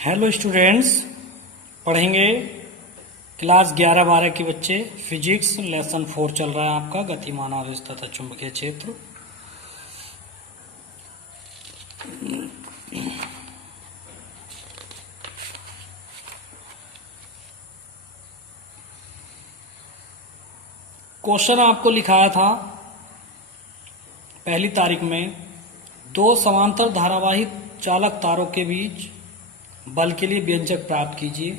Hello students, पढ़ेंगे class 11-12 के बच्चे। फिजिक्स लेसन 4 चल रहा है आपका, गतिमान आवेश तथा चुंबकीय क्षेत्र। क्वेश्चन आपको लिखाया था पहली तारीख में, दो समांतर धारावाही चालक तारों के बीच बल के लिए व्यंजक प्राप्त कीजिए।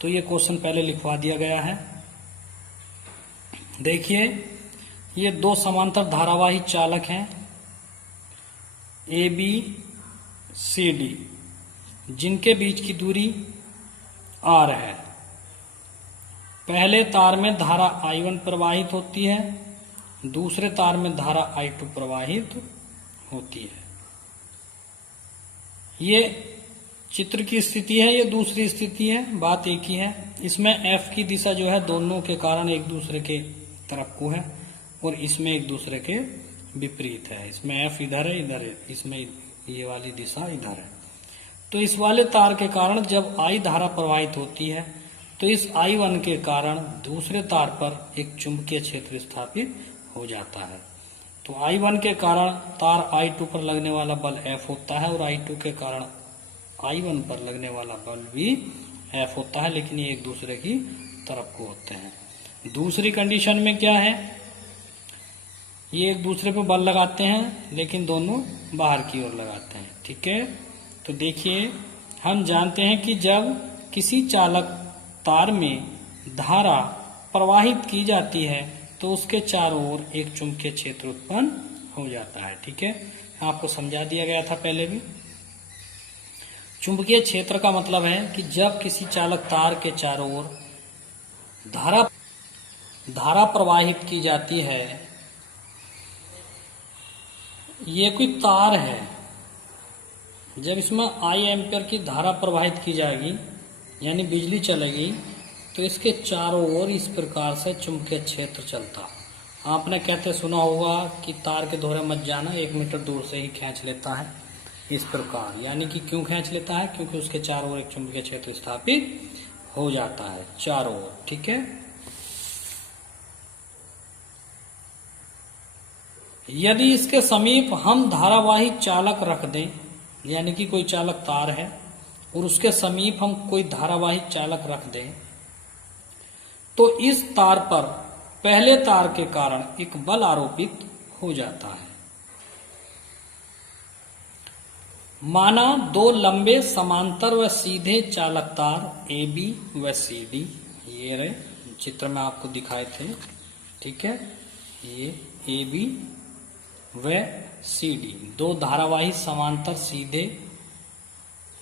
तो ये क्वेश्चन पहले लिखवा दिया गया है। देखिए, ये दो समांतर धारावाही चालक हैं ए बी सी डी, जिनके बीच की दूरी आर है। पहले तार में धारा I1 प्रवाहित होती है, दूसरे तार में धारा I2 प्रवाहित होती है। ये चित्र की स्थिति है, ये दूसरी स्थिति है, बात एक ही है। इसमें F की दिशा जो है दोनों के कारण एक दूसरे के तरफ को है, और इसमें एक दूसरे के विपरीत है। इसमें F इधर है, इधर है, इसमें ये वाली दिशा इधर है। तो इस वाले तार के कारण जब I धारा प्रवाहित होती है तो इस I1 के कारण दूसरे तार पर एक चुंबकीय क्षेत्र स्थापित हो जाता है। तो I1 के कारण तार I2 पर लगने वाला बल F होता है, और I2 के कारण I1 पर लगने वाला बल भी F होता है, लेकिन ये एक दूसरे की तरफ को होते हैं। दूसरी कंडीशन में क्या है, ये एक दूसरे पर बल लगाते हैं लेकिन दोनों बाहर की ओर लगाते हैं। ठीक है, तो देखिए, हम जानते हैं कि जब किसी चालक तार में धारा प्रवाहित की जाती है तो उसके चारों ओर एक चुंबकीय क्षेत्र उत्पन्न हो जाता है। ठीक है, आपको समझा दिया गया था पहले भी। चुंबकीय क्षेत्र का मतलब है कि जब किसी चालक तार के चारों ओर धारा प्रवाहित की जाती है, ये कोई तार है, जब इसमें I एम्पियर की धारा प्रवाहित की जाएगी यानी बिजली चलेगी, तो इसके चारों ओर इस प्रकार से चुंबकीय क्षेत्र चलता। आपने कहते सुना होगा कि तार के दोहरे मत जाना, 1 मीटर दूर से ही खींच लेता है। इस प्रकार यानी कि क्यों खींच लेता है, क्योंकि उसके चारों ओर एक चुंबकीय क्षेत्र स्थापित हो जाता है चारों ओर। ठीक है, यदि इसके समीप हम धारावाही चालक रख दें, यानी कि कोई चालक तार है और उसके समीप हम कोई धारावाही चालक रख दें, तो इस तार पर पहले तार के कारण एक बल आरोपित हो जाता है। माना दो लंबे समांतर व सीधे चालक तार ए बी व सी डी, ये रहे चित्र में आपको दिखाए थे। ठीक है, ये ए बी व सी डी, दो धारावाही समांतर सीधे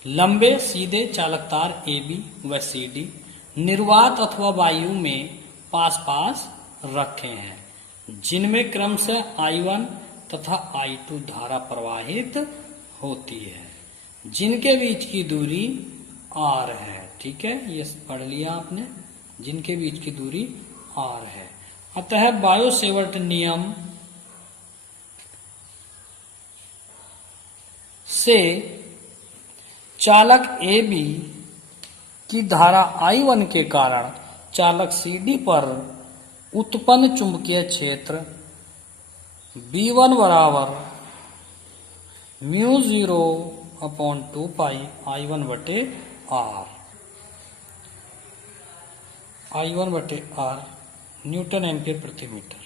लंबे सीधे चालक तार ए बी व सी डी निर्वात अथवा वायु में पास पास रखे हैं, जिनमें क्रमशः I1 तथा I2 धारा प्रवाहित होती है, जिनके बीच की दूरी R है। ठीक है, ये पढ़ लिया आपने, जिनके बीच की दूरी R है। अतः बायो-सेवर्ट नियम से चालक ए बी की धारा I1 के कारण चालक सी डी पर उत्पन्न चुंबकीय क्षेत्र B1 बराबर μ0/2 पाई I1 बटे R न्यूटन एम्पीयर प्रति मीटर।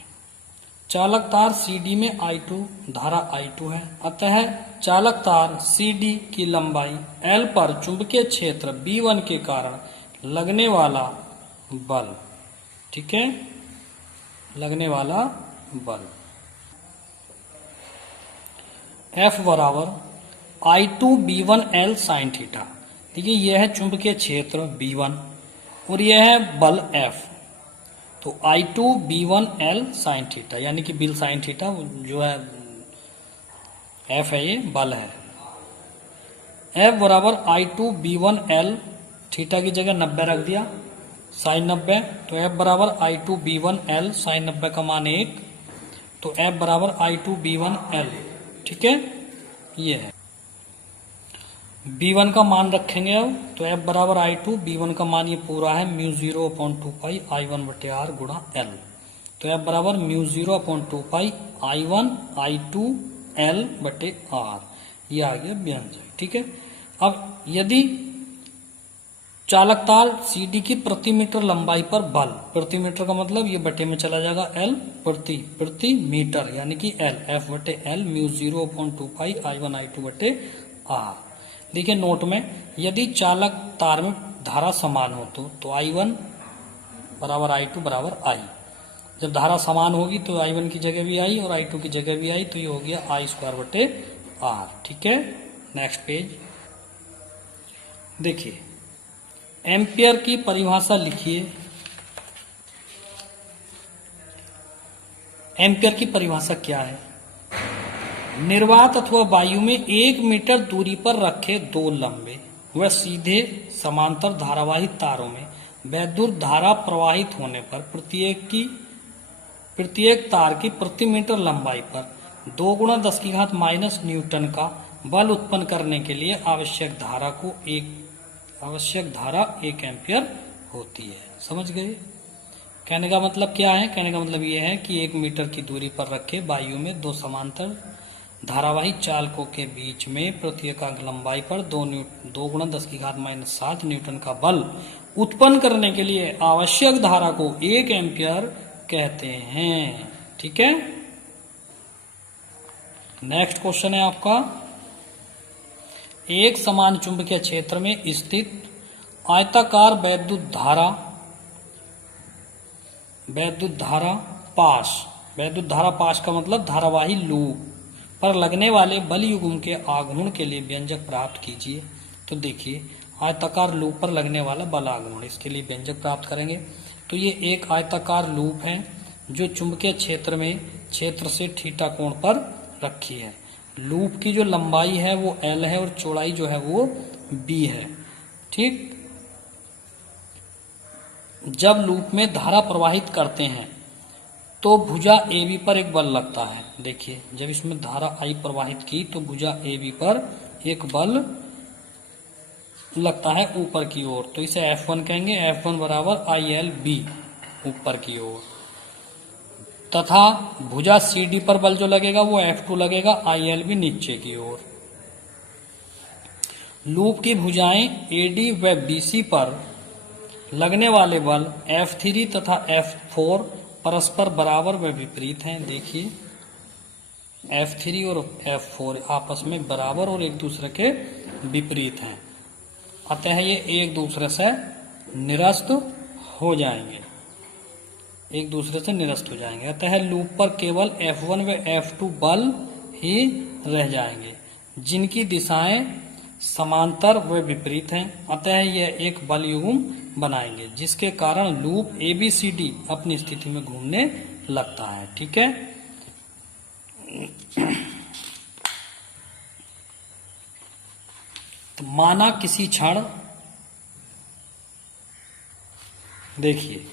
चालक तार CD में I2 धारा I2 है, अतः चालक तार CD की लंबाई L पर चुंबकीय क्षेत्र B1 के कारण लगने वाला बल, ठीक है, लगने वाला बल F बराबर I2 B1 L sine theta. देखिए, यह है चुंबकीय क्षेत्र B1 और यह है बल F। तो I2 B1 L sine theta, यानी कि बिल साइन थीटा जो है F है, ये बल है। F बराबर I2 B1 L, थीटा की जगह 90 रख दिया, साइन 90, तो F बराबर I2 B1 L साइन 90 का मान 1, तो F बराबर I2 B1 L। ठीक है, ये है। B1 का मान रखेंगे अब, तो F बराबर I2, B1 का मान ये पूरा है μ0/2 I1 बटे R गुणा L। तो F बराबर μ0/2 I1 I2 L बटे R, ये आ गया व्यंजक। ठीक है। अब यदि चालक तार CD की प्रति मीटर लंबाई पर बल, प्रति मीटर का मतलब ये बटे में चला जाएगा L, प्रति मीटर यानी कि L, F बटे L μ0/2 I1 I2 बटे R। देखिए नोट में, यदि चालक तार में धारा समान हो तो I1 बराबर I2 बराबर I। जब धारा समान होगी तो I1 की जगह भी I और I2 की जगह भी I, तो ये हो गया I² बटे R। ठीक है। नेक्स्ट पेज देखिए, एम्पियर की परिभाषा लिखिए। एम्पियर की परिभाषा क्या है? निर्वात अथवा वायु में 1 मीटर दूरी पर रखे दो लंबे व सीधे समांतर धारावाही तारों में वैद्युत धारा प्रवाहित होने पर प्रत्येक तार की प्रति मीटर लंबाई पर 2 × 10⁻⁻ न्यूटन का बल उत्पन्न करने के लिए आवश्यक धारा 1 एम्पियर होती है। समझ गए? कहने का मतलब क्या है? कहने का मतलब ये है कि 1 मीटर की दूरी पर रखे वायु में दो समांतर धारावाही चालकों के बीच में प्रत्येकांक लंबाई पर 2 × 10⁻⁷ न्यूटन का बल उत्पन्न करने के लिए आवश्यक धारा को 1 एम्पियर कहते हैं। ठीक है। नेक्स्ट क्वेश्चन है आपका, एक समान चुंबकीय क्षेत्र में स्थित आयताकार वैद्युत धारा पाश का मतलब धारावाही लूप पर लगने वाले बल युग्म के आघूर्ण के लिए व्यंजक प्राप्त कीजिए। तो देखिए, आयताकार लूप पर लगने वाला बल आघूर्ण, इसके लिए व्यंजक प्राप्त करेंगे। तो ये एक आयताकार लूप है जो चुंबकीय क्षेत्र से थीटा कोण पर रखी है। लूप की जो लंबाई है वो L है और चौड़ाई जो है वो B है। ठीक। जब लूप में धारा प्रवाहित करते हैं तो भुजा AB पर एक बल लगता है। देखिए, जब इसमें धारा I प्रवाहित की तो भुजा AB पर एक बल लगता है ऊपर की ओर, तो इसे F1 कहेंगे। F1 बराबर ILB ऊपर की ओर, तथा भुजा CD पर बल जो लगेगा वो F2 लगेगा, ILB नीचे की ओर। लूप की भुजाएं AD व BC पर लगने वाले बल F3 तथा F4 परस्पर बराबर व विपरीत हैं। देखिए, F3 और F4 आपस में बराबर और एक दूसरे के विपरीत हैं, अतः ये एक दूसरे से निरस्त हो जाएंगे, अतः लूप पर केवल F1 व F2 बल ही रह जाएंगे जिनकी दिशाएं समांतर व विपरीत हैं, अतः यह एक बल युग्म बनाएंगे जिसके कारण लूप ABCD अपनी स्थिति में घूमने लगता है। ठीक है। तो माना किसी क्षण, देखिए,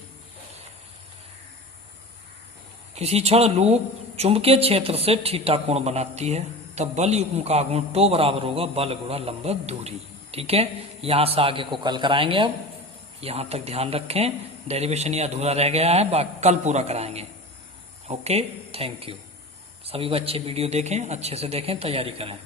किसी क्षण लूप चुंबकीय क्षेत्र से थीटा कोण बनाती है, तब बल युग्म का आघूर्ण टो बराबर होगा बल गुणा लंबवत दूरी। ठीक है। यहां से आगे को कल कराएंगे। अब यहां तक ध्यान रखें, डेरिवेशन ये अधूरा रह गया है, कल पूरा कराएंगे। Okay, thank you. सभी बच्चे वीडियो देखें, अच्छे से देखें, तैयारी करें।